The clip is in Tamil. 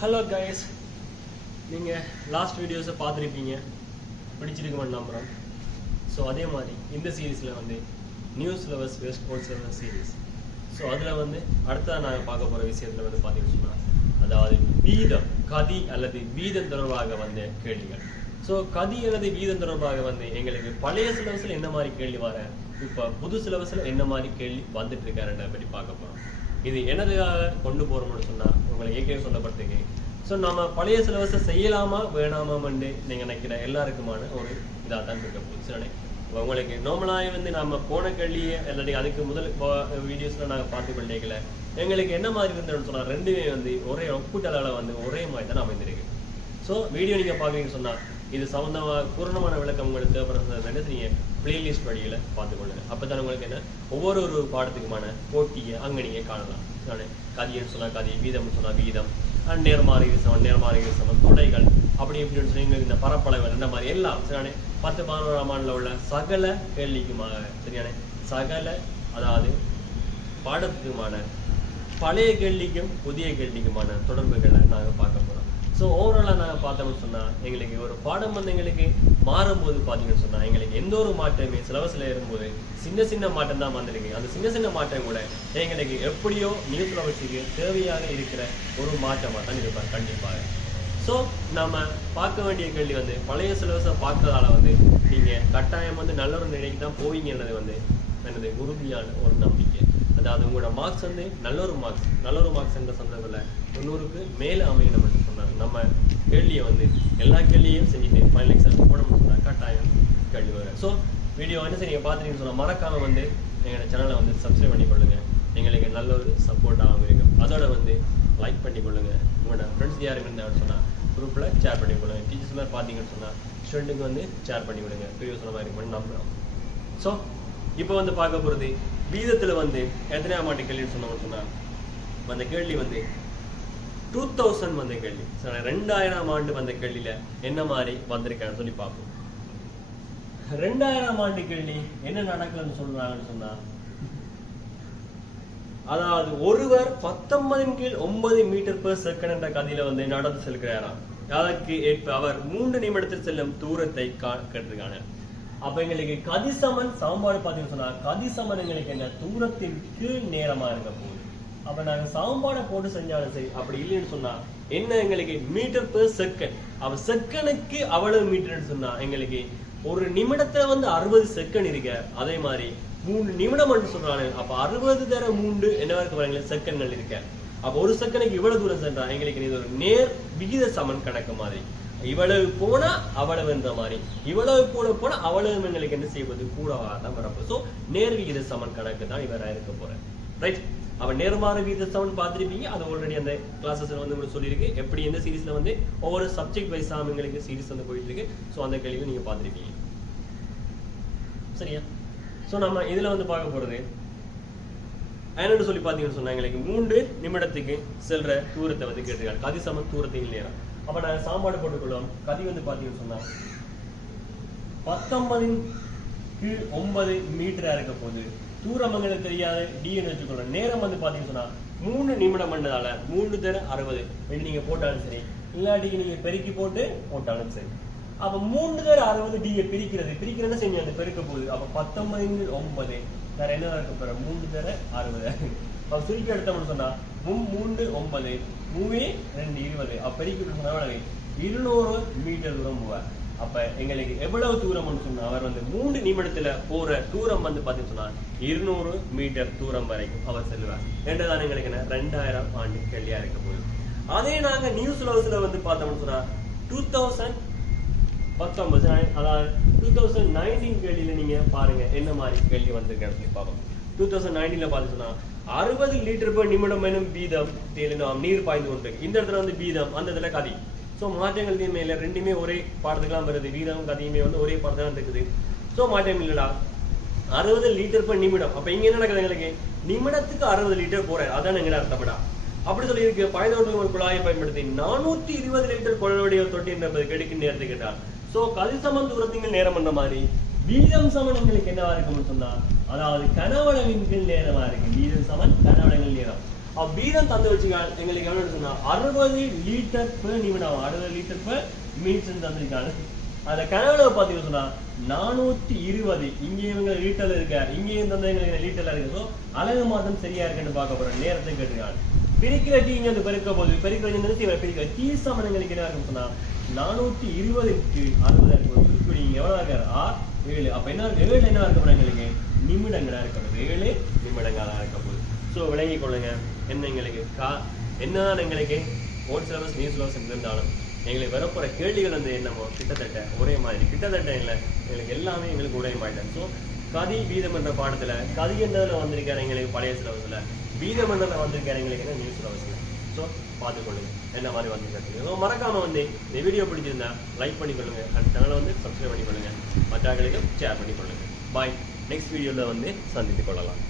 ஹலோ கைஸ் நீங்கள் லாஸ்ட் வீடியோஸை பார்த்துருப்பீங்க. பிடிச்சிருக்குமான்னு நம்புகிறோம் ஸோ அதே மாதிரி இந்த சீரீஸில் வந்து news syllabus west sports series so அதில் வந்து அடுத்ததாக நாங்கள் பார்க்க போகிற விஷயத்தில் வந்து பார்த்தீங்கன்னு அதாவது வீதம் கதி அல்லது வீதம் தொடர்பாக வந்த கேள்விகள். ஸோ கதி அல்லது வீதம் தொடர்பாக வந்து எங்களுக்கு பழைய சிலபஸில் என்ன மாதிரி கேள்வி வர இப்போ புது சிலபஸில் என்ன மாதிரி கேள்வி வந்துட்டு இருக்காருன்ற பற்றி பார்க்க போகிறோம் இது எனதுக்காக கொண்டு போகிறோம்னு சொன்னால் உங்களுக்கு ஏற்கனவே சொல்லப்பட்டிருக்கு ஸோ நம்ம பழைய சிலபஸை செய்யலாமா வேணாமான்னு நீங்கள் நினைக்கிற எல்லாருக்குமான ஒரு இதாக தான் இருக்க போகுது இப்போ உங்களுக்கு நார்மலாக வந்து நம்ம போன கல்வியை இல்லாட்டி அதுக்கு முதல் வீடியோஸில் நாங்கள் பார்த்து கொண்டேக்கல எங்களுக்கு என்ன மாதிரி இருந்ததுன்னு சொன்னால் ரெண்டுமே வந்து ஒரே ஒப்பீட்டளவில் வந்து ஒரே மாதிரி தான் அமைந்திருக்கு. ஸோ வீடியோ நீங்கள் பார்க்குறீங்கன்னு சொன்னால் இது சம்மந்தமாக பூரணமான விளக்கம் உங்களுக்கு தேவைப்படுறது நீங்கள் பிளேலிஸ்ட் வழியில் பார்த்துக்கொள்ளுங்க. அப்போ தான் உங்களுக்கு என்ன? ஒவ்வொரு ஒரு பாடத்துக்குமான போட்டியை அங்கே நீங்கள் காணலாம். நான் கதியன்னு சொன்னால் கதி வீதம்னு சொன்னால் வீதம் நேர்மாறு சமன் நேர்மாறு சமன் தொடைகள் அப்படி இப்படின்னு சொல்லி இந்த பரப்பளவு இந்த மாதிரி எல்லாம். சரியானே பத்து பதினோராம் ஆண்டில் உள்ள சகல கேள்விக்குமாக சரியானே சகல அதாவது பாடத்துக்குமான பழைய கேள்விக்கும் புதிய கேள்விக்குமான தொடர்புகளை நாங்கள் பார்க்க போகிறோம் ஸோ ஓவராலாக நாங்கள் பார்த்தோம்னு சொன்னால் எங்களுக்கு ஒரு பாடம் வந்து எங்களுக்கு மாறும்போது பார்த்தீங்கன்னு சொன்னால் எங்களுக்கு எந்த ஒரு மாற்றமே சிலபஸில் இருக்கும்போது சின்ன சின்ன மாற்றம் தான் வந்திருக்கு. அந்த சின்ன சின்ன மாற்றம் கூட எங்களுக்கு எப்படியோ நியூ சிலபஸுக்கு தேவையாக இருக்கிற ஒரு மாற்றமாக தான் இருப்பார். கண்டிப்பாக ஸோ நம்ம பார்க்க வேண்டிய கேள்வி வந்து பழைய சிலபஸை பார்க்கறதால வந்து நீங்கள் கட்டாயம் வந்து நல்ல ஒரு நிலைக்கு தான் போவீங்கன்றது வந்து எனது உறுதியான ஒரு நம்பிக்கை. அதாவது உங்களோட மார்க்ஸ் வந்து நல்ல ஒரு மார்க்ஸ் நல்ல ஒரு மார்க்ஸ் என்ற சந்தர்ப்பத்தில் தொண்ணூறுக்கு மேலே அமையணும். சொன்னாங்க நம்ம கேள்வியை வந்து எல்லா கேள்வியும் செஞ்சுட்டு ஃபைனல் எக்ஸாம் போடணும்னு சொன்னால் கட்டாயம் கேள்வி வரும் ஸோ வீடியோ வந்து நீங்கள் பார்த்துட்டீங்கன்னு சொன்னால் மறக்காமல் வந்து எங்களோட சேனலை வந்து சப்ஸ்கிரைப் பண்ணி கொள்ளுங்கள் எங்களுக்கு நல்ல ஒரு சப்போர்ட்டாகவும் இருக்கும் அதோட வந்து லைக் பண்ணி கொள்ளுங்க உங்களோட ஃப்ரெண்ட்ஸ் யாரும் இருந்தாங்கன்னு சொன்னால் குரூப்பில் ஷேர் பண்ணி கொள்ளுங்க டீச்சர்ஸ் மாதிரி பார்த்தீங்கன்னு சொன்னால் ஸ்டூடெண்ட்டுக்கு வந்து ஷேர் பண்ணி விடுங்க ப்ரீவியஸ் சொன்ன மாதிரி இருக்கும்னு நம்புகிறோம் ஸோ இப்போ வந்து பார்க்க போகிறது வீதத்தில் வந்து எத்தனையாம் ஆண்டு கேள்வின்னு சொன்னோம்னு சொன்னால் அந்த கேள்வி வந்து டூ தௌசண்ட் வந்த கேள்வி. ரெண்டாயிரம் ஆண்டு வந்த கேள்வியில என்ன மாதிரி வந்திருக்கான்னு சொல்லி பார்ப்போம். ரெண்டாயிரம் ஆண்டு கேள்வி என்ன நடக்கலன்னு சொல்றாங்கன்னு சொன்னா அதாவது ஒருவர் பத்தொன்பதின் கீழ் ஒன்பது மீட்டர் பெர் செகண்ட் என்ற கதையில வந்து நடந்து செல்கிறாராம். அதற்கு ஏற்ப அவர் மூன்று நிமிடத்தில் செல்லும் தூரத்தை கேட்டிருக்காங்க. அப்ப எங்களுக்கு கதிசமன் சமன்பாடு பார்த்தீங்கன்னு சொன்னா கதிசமன் எங்களுக்கு என்ன தூரத்தின் கீழ் நேரமா இருக்க போகுது. அப்ப நாங்க சமன்பாடை போட்டு செஞ்சாலும் சரி அப்படி இல்லைன்னு சொன்னா என்ன எங்களுக்கு? மீட்டர் பெர் செகண்ட் அப்ப செகண்டுக்கு அவ்வளவு மீட்டர்னு சொன்னா எங்களுக்கு ஒரு நிமிடத்துல வந்து அறுபது செகண்ட் இருக்க. அதே மாதிரி மூணு நிமிடம் சொல்றாங்க அப்ப அறுபது தர மூன்று என்ன இருக்கு பாருங்க செகண்ட்கள் இருக்க. அப்ப ஒரு செகண்டுக்கு இவ்வளவு தூரம் சென்றா எங்களுக்கு இது ஒரு நேர் விகித சமன் கணக்கு மாதிரி. இவ்வளவு போனா அவ்வளவுன்ற மாதிரி. இவ்வளவு கூட போனா அவ்வளவு எங்களுக்கு என்ன செய்வது? கூட தான் வரப்போ சோ நேர் விகித சமன் கணக்கு தான் இவரா இருக்க போறேன் ரைட் அவன் நேர்மாறு வீதத்தவன் பார்த்துருப்பீங்க. பார்த்திருப்பீங்க அது ஆல்ரெடி அந்த கிளாஸஸ் வந்து உங்களுக்கு சொல்லியிருக்கு. எப்படி எந்த சீரீஸ்ல வந்து ஒவ்வொரு சப்ஜெக்ட் வைஸ் எங்களுக்கு சீரீஸ் வந்து போயிட்டு இருக்கு ஸோ அந்த கேள்வியில் நீங்க பார்த்திருப்பீங்க. சரியா? ஸோ நம்ம இதுல வந்து பார்க்க போறது. என்னன்னு சொல்லி பார்த்தீங்கன்னு சொன்னா எங்களுக்கு மூன்று நிமிடத்துக்கு செல்ற தூரத்தை வந்து கேட்டிருக்காங்க கதி சம தூரத்தின் நேரம் அப்ப நாங்க சாப்பாடு போட்டுக்கொள்வோம். கதி வந்து பார்த்தீங்கன்னு சொன்னா பத்தொன்பதின் கீழ் ஒன்பது மீட்டரா இருக்க போகுது. தூரம் எங்களுக்கு தெரியாது டின்னு வச்சுக்கோங்க நேரம் வந்து பார்த்தீங்கன்னு சொன்னா மூணு நிமிடம் பண்ணதால மூணு தர அறுபது. நீங்க போட்டாலும் சரி இல்லாட்டிக்கு நீங்க பெருக்கி போட்டு போட்டாலும் சரி. அப்ப மூணு தர அறுபது டியை பிரிக்கிறது. பிரிக்கிறது செஞ்சு அந்த பெருக்க போகுது. அப்ப பத்தொன்பது ஒன்பது. வேற என்ன இருக்க போற மூன்று தர அறுபது. அப்ப சுருக்கி எடுத்தோம்னு சொன்னா மும் மூன்று ஒன்பது மூவே ரெண்டு இருபது. அப்ப பெருக்கி சொன்னா இருநூறு மீட்டர் தூரம் போவேன் அப்ப எங்களுக்கு எவ்வளவு தூரம்னு சொன்னா அவர் வந்து மூணு நிமிடத்துல போற தூரம் வந்து பாத்தீங்கன்னா சொன்னா இருநூறு மீட்டர் தூரம் வரைக்கும் அவர் செல்வார் என்றுதான் எங்களுக்கு என்ன? ரெண்டாயிரம் ஆண்டு கேள்வியா இருக்க போகுது. அதே நாங்க நியூஸ் லவுஸ்ல வந்து பார்த்தோம்னு சொன்னா டூ தௌசண்ட் பத்தொன்பது அதாவது டூ தௌசண்ட் நைன்டீன் கேள்வியில நீங்க பாருங்க என்ன மாதிரி கேள்வி வந்திருக்கேன் சொல்லி பார்ப்போம். டூ தௌசண்ட் நைன்டீன்ல பாத்தீங்கன்னா அறுபது லிட்டர் பர் நிமிடம் எனும் வீதம் நாம் நீர் பாய்ந்து கொண்டு. இந்த இடத்துல வந்து வீதம் அந்த இடத்துல கதி. ஸோ மாற்றங்கள் தீமை இல்லை ரெண்டுமே ஒரே பாடத்துக்குலாம் வருது. வீதம் கதையுமே வந்து ஒரே பாடத்துல இருக்குது ஸோ மாற்றம் இல்லடா. அறுபது லிட்டர் per நிமிடம். அப்ப இங்க என்ன நடக்குது எங்களுக்கு நிமிடத்துக்கு அறுபது லிட்டர் போற. அதான் எங்க அர்த்தப்படா அப்படி சொல்லி இருக்கு ஒரு குழாயை பயன்படுத்தி நானூத்தி இருபது லிட்டர் குழலுடைய தொட்டி என்பது கிடைக்கும் நேரத்தை கேட்டார். கதி கதிசமன் தூரத்தின் நேரம் பண்ண மாதிரி வீதம் சமன் எங்களுக்கு என்னவா இருக்கும்னு சொன்னா அதாவது கனவளவின் கீழ் நேரமா இருக்கு. வீதம் சமன் கனவளவின் நேரம். வீதம் தந்து வச்சுக்கால் எங்களுக்கு எவ்வளவு சொன்னா அறுபது லிட்டர் பெர் நிமிடம் அறுபது லிட்டர் பெர் மினிட்ஸ் தந்திருக்காங்க அந்த கனவுல பாத்தீங்கன்னா சொன்னா நானூத்தி இருபது. இங்க இவங்க லீட்டர்ல இருக்க இங்கேயும் தந்த எங்களுக்கு லீட்டர்ல இருக்கு. ஸோ அழகு மாதம் சரியா இருக்குன்னு பார்க்க போறோம். நேரத்தை கேட்டுருக்காங்க பிரிக்கிற டீ இங்க வந்து பெருக்க போது பெருக்கிற நிறுத்தி இவரை பிரிக்கிற டீ சமன் எங்களுக்கு என்ன இருக்குன்னு சொன்னா நானூத்தி இருபதுக்கு அறுபது இருக்கு. குறிப்பிடி இங்க எவ்வளவு இருக்காரு ஆ ஏழு. அப்ப என்ன ஏழு என்ன இருக்க? போறாங்க எங்களுக்கு? நிமிடங்களா இருக்க. போகுது ஏழு நிமிடங்களா இருக்க. போகுது ஸோ விளங்கி கொள்ளுங்க என்ன எங்களுக்கு? கா என்னதான் எங்களுக்கு? ஓட் சிலபஸ் நியூஸ் சிலபஸ் இருந்தாலும் எங்களுக்கு வரப்போகிற கேள்விகள் வந்து என்னமோ கிட்டத்தட்ட ஒரே மாதிரி. கிட்டத்தட்ட இல்லை. எங்களுக்கு எல்லாமே எங்களுக்கு ஒரே மாதிரி. ஸோ கதி வீதம் என்ற பாடத்துல கதி என்றதில் வந்திருக்காரு எங்களுக்கு பழைய சிலபஸில் வீதம் என்றதில் வந்திருக்காரு எங்களுக்கு என்ன? நியூஸ் சிலபஸில் ஸோ பார்த்துக்கொள்ளுங்க. என்ன மாதிரி வந்து ஸோ மறக்காம வந்து இந்த வீடியோ பிடிச்சிருந்தா லைக் பண்ணிக்கொள்ளுங்க. அந்த சேனலை வந்து சப்ஸ்கிரைப் பண்ணிக்கொள்ளுங்க. மற்றவர்களுக்கு ஷேர் பண்ணிக்கொள்ளுங்க. பாய் நெக்ஸ்ட் வீடியோவில் வந்து சந்தித்துக் கொள்ளலாம்.